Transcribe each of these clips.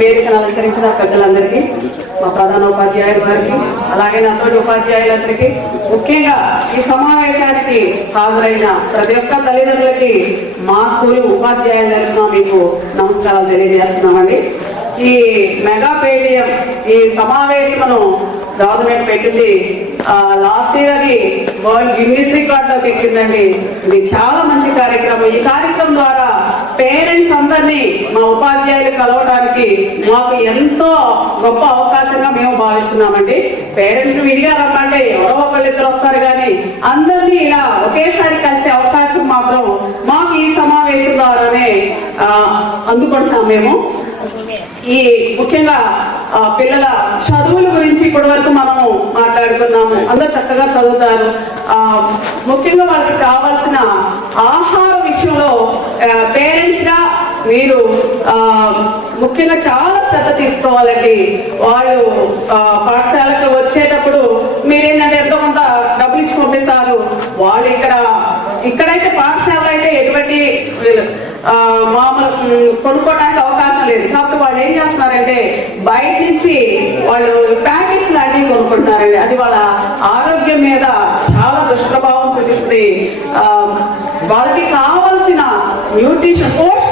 వేదికను అలంకరించిన పెద్దలందరికీ మా ప్రధాన ఉపాధ్యాయుల వారికి అలాగే నా తోటి ఉపాధ్యాయులందరికీ ముఖ్యంగా ఈ సమావేశానికి హాజరైన ప్రతి ఒక్క తల్లిదండ్రులకి మా స్కూల్ ఉపాధ్యాయుల తరఫున మీకు నమస్కారాలు తెలియజేస్తున్నామండి. ఈ మెగా పేడియం ఈ సమావేశమును గవర్నమెంట్ పెట్టింది. లాస్ట్ ఇయర్ అది వరల్డ్ గిన్నీస్ రికార్డ్లోకి ఎక్కిందండి. ఇది చాలా మంచి కార్యక్రమం. ఈ కార్యక్రమం ద్వారా పేరెంట్స్ అందరినీ మా ఉపాధ్యాయులు కలవడానికి మాకు ఎంతో గొప్ప అవకాశంగా మేము భావిస్తున్నామండి. పేరెంట్స్ విడిగా రమ్మంటే ఎవరో ఒకళ్ళు ఇద్దరు వస్తారు కానీ అందరినీ ఇలా ఒకేసారి కలిసే అవకాశం మాత్రం మాకు ఈ సమావేశం ద్వారానే అందుకుంటున్నాం మేము. ఈ ముఖ్యంగా ఆ, పిల్లల చదువుల గురించి ఇప్పటి వరకు మనము మాట్లాడుకున్నాము. అందరూ చక్కగా చదువుతారు. ముఖ్యంగా వాళ్ళకి కావాల్సిన ఆహార విషయంలో పేరెంట్స్ మీరు ముఖ్యంగా చాలా శ్రద్ధ తీసుకోవాలండి. వాళ్ళు పాఠశాలకు వచ్చేటప్పుడు మీరేంటంటే ఎంతో కొంత డబ్బులు ఇచ్చి పంపిస్తారు. వాళ్ళు ఇక్కడ ఇక్కడైతే పాఠశాల అయితే ఎటువంటి మామూలు కొనుక్కోవడానికి అవకాశం లేదు. కాబట్టి వాళ్ళు ఏం చేస్తున్నారంటే బయట నుంచి వాళ్ళు ప్యాకెట్స్ లాంటివి కొనుక్కుంటున్నారండి. అది వాళ్ళ ఆరోగ్యం మీద చాలా దుష్ప్రభావం చూపిస్తుంది. వాళ్ళకి కావాల్సిన న్యూట్రిషన్ పోషక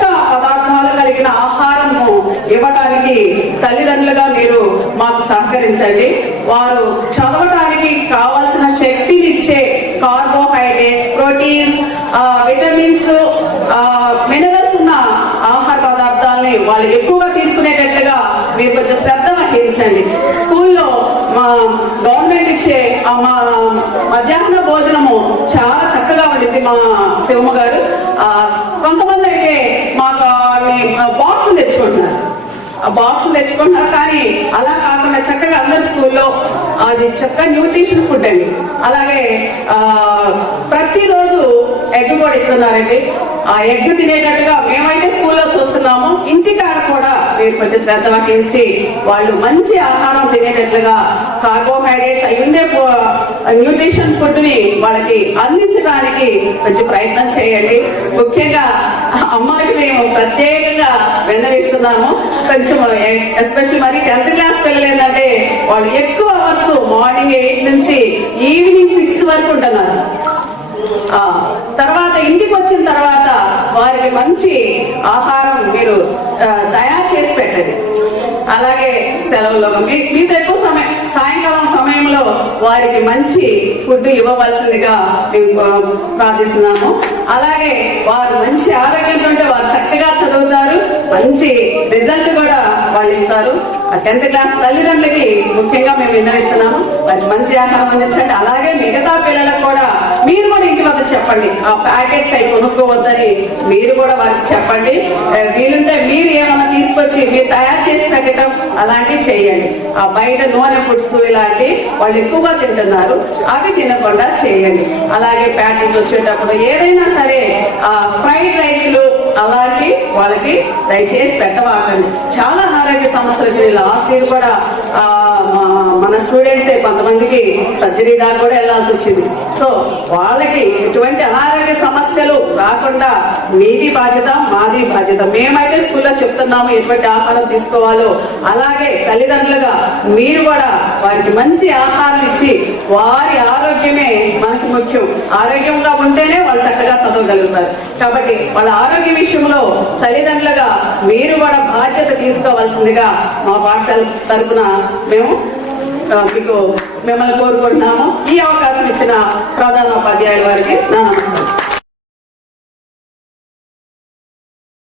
పదార్థాలు కలిగిన ఆహారము ఇవ్వడానికి తల్లిదండ్రులుగా మీరు మాకు సహకరించండి. వారు చదవటానికి కావాల్సిన శక్తిని ఇచ్చే కార్బోహైడ్రేట్స్ ప్రోటీన్స్ విటమిన్స్ మినరల్స్ ఉన్న ఆహార పదార్థాలని వాళ్ళు ఎక్కువగా తీసుకునేటట్లుగా మీరు కొంచెం శ్రద్ధ వహించండి. స్కూల్లో మా గవర్నమెంట్ ఇచ్చే మా మధ్యాహ్న భోజనము చాలా చక్కగా ఉండింది మా శివమ్మ గారు ఆ, కొంతమంది అయితే మాకు బాక్సులు తెచ్చుకుంటున్నారు బాక్స్ బాక్సులు కానీ అలా కాకుండా చక్కగా అందరు స్కూల్లో అది చక్కగా న్యూట్రిషన్ ఫుడ్ అండి. అలాగే ప్రతిరోజు ఎగ్ కూడా ఇస్తున్నారండి. ఆ ఎగ్ తినేటట్టుగా మేమైతే స్కూల్లో చూస్తున్నాము. ఇంటికాడ కూడా మీరు కొంచెం శ్రద్ధ వహించి వాళ్ళు మంచి ఆహారం తినేటట్లుగా కార్బోహైడ్రేట్స్ అయ్యుండే న్యూట్రిషన్ ఫుడ్ని వాళ్ళకి అందించడానికి కొంచెం ప్రయత్నం చేయండి. ముఖ్యంగా అమ్మాయికి మేము ప్రత్యేకంగా వెన్నవిస్తున్నాము కొంచెం ఎస్పెషల్ మరి టెన్త్ క్లాస్ పిల్లలు వాళ్ళు ఎక్కువ అవర్స్ మార్నింగ్ ఎయిట్ నుంచి ఈవినింగ్ సిక్స్ వరకు ఉంటున్నారు. తర్వాత ఇంటికి వచ్చిన తర్వాత వారికి మంచి ఆహారం మీరు తయారు చేసి పెట్టండి. అలాగే సెలవులో మీ మీతో ఎక్కువ సమయం సాయంకాలం సమయంలో వారికి మంచి ఫుడ్ ఇవ్వవలసిందిగా మేము ప్రార్థిస్తున్నాము. అలాగే వారు మంచి ఆరోగ్యంతో ఉంటే వారు చక్కగా చదువుతారు. మంచి రిజల్ట్ కూడా వాళ్ళు ఇస్తారు. ఆ టెన్త్ క్లాస్ తల్లిదండ్రులకి ముఖ్యంగా మేము విన్నవిస్తున్నాము. వారికి మంచి ఆహారం అందించండి. అలాగే మిగతా పిల్లలకు కూడా మీరు కూడా ఇంటి వద్ద చెప్పండి. ఆ ప్యాకెట్స్ అవి కొనుక్కోవద్దని మీరు కూడా వారికి చెప్పండి. వీలుంటే మీరు ఏమైనా తీసుకొచ్చి మీరు తయారు చేసి పెట్టడం అలాంటివి చేయండి. ఆ బయట నూనె ఫుడ్స్ ఇలాంటి వాళ్ళు ఎక్కువగా తింటున్నారు. అవి తినకుండా చేయండి. అలాగే ప్యాకెట్స్ వచ్చేటప్పుడు ఏదైనా సరే ఆ ఫ్రైడ్ రైస్లు అలాంటి వాళ్ళకి దయచేసి పెట్టవాకండి. చాలా ఆరోగ్య సమస్యలు వచ్చినాయి. లాస్ట్ ఇయర్ కూడా ఆ, స్టూడెంట్స్ కొంతమందికి సర్జరీ దాకా కూడా వెళ్ళాల్సి వచ్చింది. సో వాళ్ళకి ఎటువంటి అనారోగ్య సమస్యలు రాకుండా మీది బాధ్యత మాది బాధ్యత. మేమైతే స్కూల్లో చెప్తున్నాము ఎటువంటి ఆహారం తీసుకోవాలో. అలాగే తల్లిదండ్రులుగా మీరు కూడా వారికి మంచి ఆహారం ఇచ్చి వారి ఆరోగ్యమే మనకు ముఖ్యం. ఆరోగ్యంగా ఉంటేనే వాళ్ళు చక్కగా చదవగలుగుతారు. కాబట్టి వాళ్ళ ఆరోగ్య విషయంలో తల్లిదండ్రులుగా మీరు కూడా బాధ్యత తీసుకోవాల్సిందిగా మా పాఠశాల తరపున మేము మీకు మిమ్మల్ని కోరుకుంటున్నాము. ఈ అవకాశం ఇచ్చిన ప్రధాన ఉపాధ్యాయుల వారికి నా నమస్కారం.